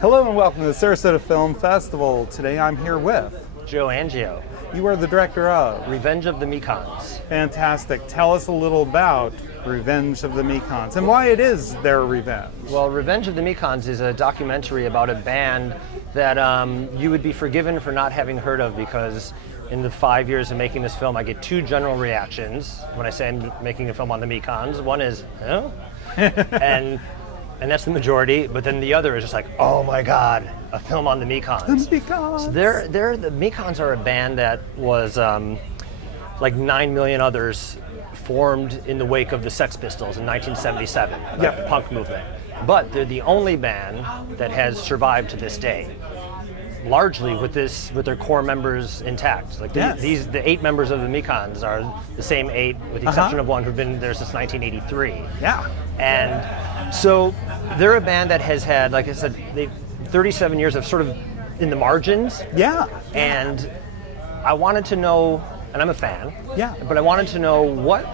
Hello and welcome to the Sarasota Film Festival. Today I'm here with Joe Angio. You are the director of Revenge of the Mekons. Fantastic. Tell us a little about Revenge of the Mekons and why it is their revenge. Well, Revenge of the Mekons is a documentary about a band that you would be forgiven for not having heard of, because in the 5 years of making this film, I get two general reactions when I say I'm making a film on the Mekons. One is, oh? And that's the majority, but then the other is just like, oh my God, a film on the Mekons. The Mekons. So the Mekons are a band that was, like 9 million others, formed in the wake of the Sex Pistols in 1977, the punk movement. But they're the only band that has survived to this day, largely with their core members intact. Like the 8 members of the Mekons are the same 8, with the exception of one who've been there since 1983. Yeah. And so they're a band that has had, like I said, 37 years of sort of in the margins. Yeah. And I wanted to know, and I'm a fan. Yeah. But I wanted to know, what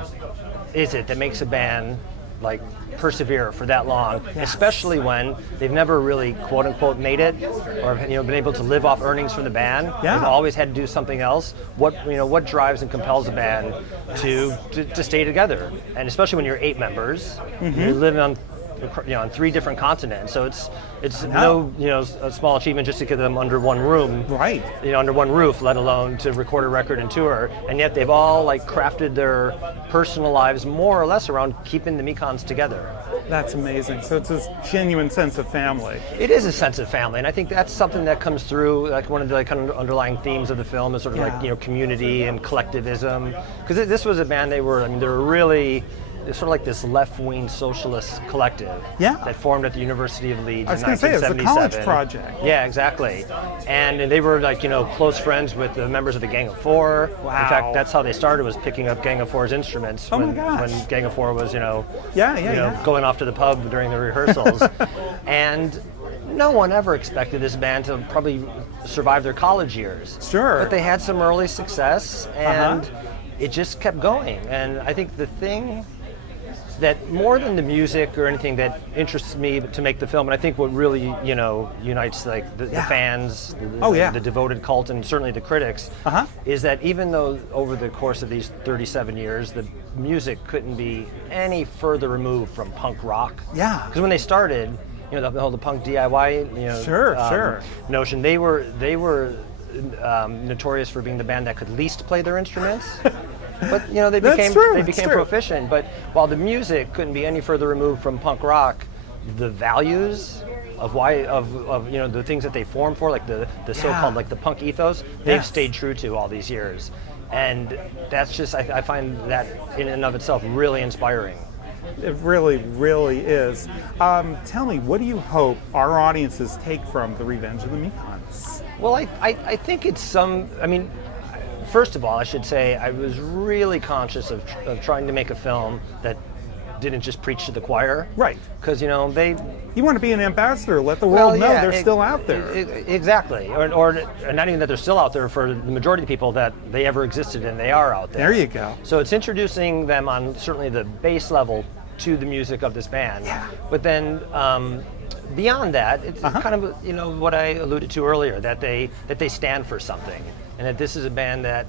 is it that makes a band like persevere for that long, especially when they've never really quote unquote made it, or been able to live off earnings from the band. Yeah. They've always had to do something else. What drives and compels a band to stay together? And especially when you're 8 members, you live on 3 different continents, so it's no a small achievement just to get them under one room, right? Under one roof, let alone to record a record and tour. And yet they've all crafted their personal lives more or less around keeping the Mekons together. That's amazing. So it's a genuine sense of family. It is a sense of family, and I think that's something that comes through. Like one of the kind of underlying themes of the film is sort of community and collectivism. Because this was a band, they were really. It's sort of like this left-wing socialist collective that formed at the University of Leeds in 1977. I was going to say, it's a college project. Yeah, exactly. And they were close friends with the members of the Gang of Four. Wow. In fact, that's how they started, was picking up Gang of Four's instruments when Gang of Four was, going off to the pub during the rehearsals. And no one ever expected this band to probably survive their college years. Sure. But they had some early success, and it just kept going. And I think the thing that, more than the music or anything that interests me to make the film, and I think what really unites the fans, the devoted cult, and certainly the critics, is that even though over the course of these 37 years the music couldn't be any further removed from punk rock. Yeah. Because when they started, the whole punk DIY notion, they were notorious for being the band that could least play their instruments. But they became proficient. But while the music couldn't be any further removed from punk rock, the values of the things that they formed for, like the so-called the punk ethos, they've stayed true to all these years. And that's just, I find that in and of itself really inspiring. It really, really is. Tell me, what do you hope our audiences take from the Revenge of the Mekons? Well, I think it's first of all, I should say I was really conscious of trying to make a film that didn't just preach to the choir. Right. Because, you want to be an ambassador, let the world know they're still out there. Exactly. Or not even that they're still out there, for the majority of people that they ever existed and they are out there. There you go. So it's introducing them on certainly the base level to the music of this band. Yeah. But then beyond that, it's kind of what I alluded to earlier, that they stand for something. And that this is a band that,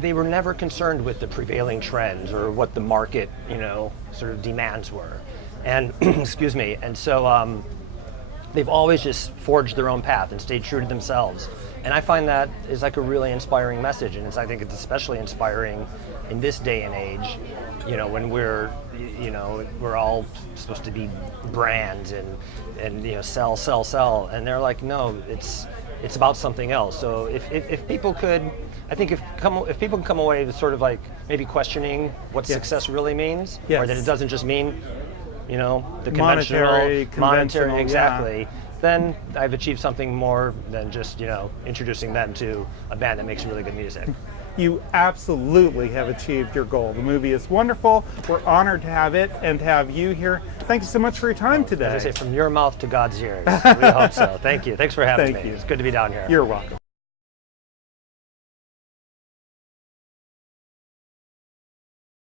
they were never concerned with the prevailing trends or what the market, sort of demands were. And, excuse me, and so they've always just forged their own path and stayed true to themselves. And I find that is a really inspiring message. And I think it's especially inspiring in this day and age, when we're all supposed to be brands and sell. And they're like, no, it's about something else. So if people could, I think if people can come away with sort of maybe questioning what success really means, or that it doesn't just mean, the monetary, exactly, then I've achieved something more than just, introducing them to a band that makes really good music. You absolutely have achieved your goal. The movie is wonderful. We're honored to have it and to have you here. Thank you so much for your time today. As I say, from your mouth to God's ears. We hope so. Thank you. Thanks for having me. Thank you. It's good to be down here. You're welcome.